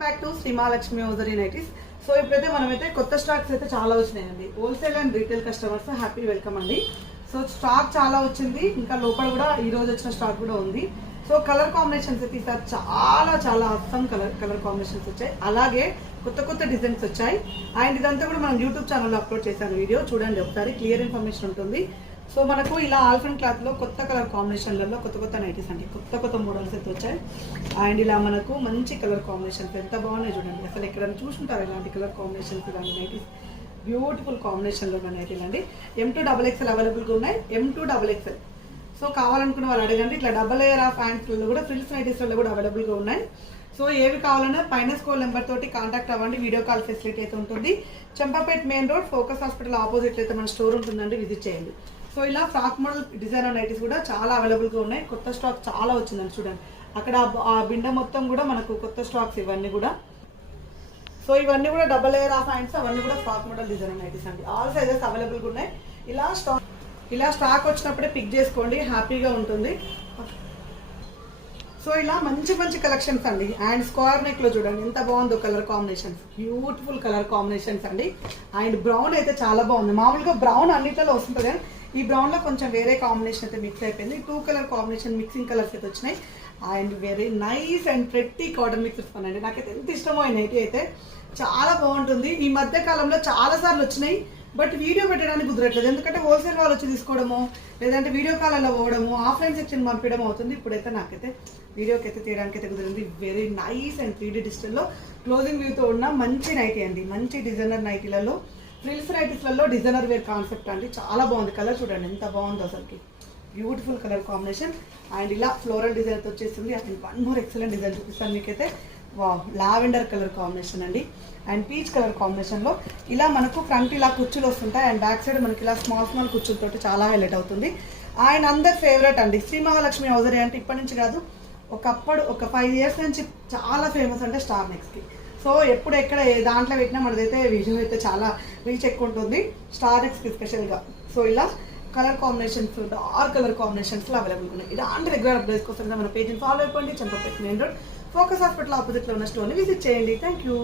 Back to Shri Mahalakshmi hosiery nighties. So ఇప్పుడైతే మనమైతే కొత్త స్టాక్స్ అయితే చాలా వచ్చినాయండి. Wholesale and retail customers happy welcome అండి. సో స్టాక్ చాలా వచ్చింది, ఇంకా లోపల కూడా ఈ రోజు వచ్చిన స్టాక్ కూడా ఉంది. సో కలర్ కాంబినేషన్స్ అయితే ఈసారి చాలా చాలా అర్థం కలర్ కాంబినేషన్స్ వచ్చాయి, అలాగే కొత్త కొత్త డిజైన్స్ వచ్చాయి. అండ్ ఇదంతా కూడా మనం యూట్యూబ్ ఛానల్లో అప్లోడ్ చేశాను, వీడియో చూడండి ఒకసారి, క్లియర్ ఇన్ఫర్మేషన్ ఉంటుంది. సో మనకు ఇలా ఆల్ఫన్ క్లాత్ లో కొత్త కలర్ కాంబినేషన్లలో కొత్త కొత్త నైటీస్ అండి, కొత్త కొత్త మోడల్స్ అయితే వచ్చాయి. అండ్ ఇలా మనకు మంచి కలర్ కాంబినేషన్స్ ఎంత బాగున్నాయి చూడండి. అసలు ఎక్కడైనా చూసుకుంటారు ఇలాంటి కలర్ కాంబినేషన్స్, ఇలాంటి నైటీస్ బ్యూటిఫుల్ కాంబినేషన్లో ఉన్న నైటీలు అండి. M2XXL అవైలబుల్గా ఉన్నాయి, M2XXL. సో కావాలనుకున్న వాళ్ళు అడగండి. ఇట్లా డబల్ లేయర్ ఆఫ్ హ్యాండ్స్లలో కూడా ఫ్రిల్స్ నైటీస్లలో కూడా అవైలబుల్గా ఉన్నాయి. సో ఏవి కావాలన్నా పైన స్కోర్ నెంబర్ తోటి కాంటాక్ట్ అవ్వండి, వీడియో కాల్ ఫెసిలిటీ అయితే ఉంటుంది. Champapet main road focus hospital opposite అయితే మన స్టోర్ ఉంటుందండి, విజిట్ చేయండి. సో ఇలా ఫ్రాక్ మోడల్ డిజైనర్ నైటీస్ కూడా చాలా అవైలబుల్గా ఉన్నాయి. కొత్త స్టాక్ చాలా వచ్చిందండి చూడండి. అక్కడ ఆ బిండ మొత్తం కూడా మనకు కొత్త స్టాక్స్ ఇవన్నీ కూడా. సో ఇవన్నీ కూడా డబల్ లేయర్ ఆఫ్ హ్యాండ్స్, అవన్నీ కూడా ఫ్రాక్ మోడల్ డిజైనర్ నైటీస్ అండి. ఆల్ సైజెస్ అవైలబుల్గా ఉన్నాయి. ఇలా స్టాక్ వచ్చినప్పుడే పిక్ చేసుకోండి, హ్యాపీగా ఉంటుంది. సో ఇలా మంచి మంచి కలెక్షన్స్ అండి. అండ్ స్క్వేర్ నెక్ లో చూడండి ఎంత బాగుందో colour combinations, beautiful colour combinations అండి. అండ్ బ్రౌన్ అయితే చాలా బాగుంది. మామూలుగా బ్రౌన్ అన్నిట్లో వస్తుంది కానీ ఈ బ్రౌన్ లో కొంచెం వేరే కాంబినేషన్ అయితే మిక్స్ అయిపోయింది. 2 కలర్ కాంబినేషన్ మిక్సింగ్ కలర్స్ అయితే వచ్చినాయి. And very nice and pretty cotton mixers అండి. నాకైతే ఎంత ఇష్టమో ఈ నైటీ అయితే, చాలా బాగుంటుంది. ఈ మధ్య కాలంలో చాలా సార్లు వచ్చినాయి, బట్ వీడియో పెట్టడానికి కుదరట్లేదు. ఎందుకంటే హోల్సేల్ వాళ్ళు వచ్చి తీసుకోవడము, లేదంటే వీడియో కాల్ అలా పోవడము, ఆఫ్లైన్ సెక్షన్ పంపించడం అవుతుంది. ఇప్పుడైతే నాకైతే వీడియోకి అయితే తీయడానికి అయితే కుదిరింది. వెరీ నైస్ అండ్ 3D డిజిటల్లో క్లోజింగ్ వ్యూతో ఉన్న మంచి నైటీ అండి. మంచి డిజైనర్ నైటీలలో, ఫ్రిల్స్ నైటీస్లలో డిజైనర్ వేర్ కాన్సెప్ట్ అండి. చాలా బాగుంది. కలర్ చూడండి ఎంత బాగుందో అసలుకి, బ్యూటిఫుల్ కలర్ కాంబినేషన్. అండ్ ఇలా ఫ్లోరల్ డిజైన్ వచ్చేసింది. అండ్ 1 మోర్ ఎక్సలెంట్ డిజైన్ చూపిస్తాను మీకైతే. లావెండర్ కలర్ కాంబినేషన్ అండి. అండ్ పీచ్ కలర్ కాంబినేషన్లో ఇలా మనకు ఫ్రంట్ ఇలా కుర్చీలు వస్తుంటాయి, అండ్ బ్యాక్ సైడ్ మనకి ఇలా స్మాల్ కుర్చీలతో చాలా హైలైట్ అవుతుంది. ఆయన అందరి ఫేవరెట్ అండి శ్రీ మహాలక్ష్మి హౌజరీ అంటే ఇప్పటి నుంచి కాదు, ఒకప్పుడు ఒక 5 ఇయర్స్ నుంచి చాలా ఫేమస్ అంటే స్టార్ నెక్స్ట్కి. సో ఎప్పుడు ఎక్కడ దాంట్లో పెట్టినా మనదైతే వీడియో అయితే చాలా రీచ్ ఎక్కువ ఉంటుంది స్టార్ నెక్స్ట్కి స్పెషల్గా. సో ఇలా కలర్ కాంబినేషన్స్, డార్క్ కలర్ కాంబినేషన్స్లో అవైలబుల్గా ఉన్నాయి. ఇలాంటి రెగ్యులర్ అప్డేట్స్ కోసం మన పేజ్ని ఫాలో అయిపోండి. Champapet main road focus hospital ఆపోజిట్లో ఉన్న స్టోర్ని విజిట్ చేయండి. Thank you.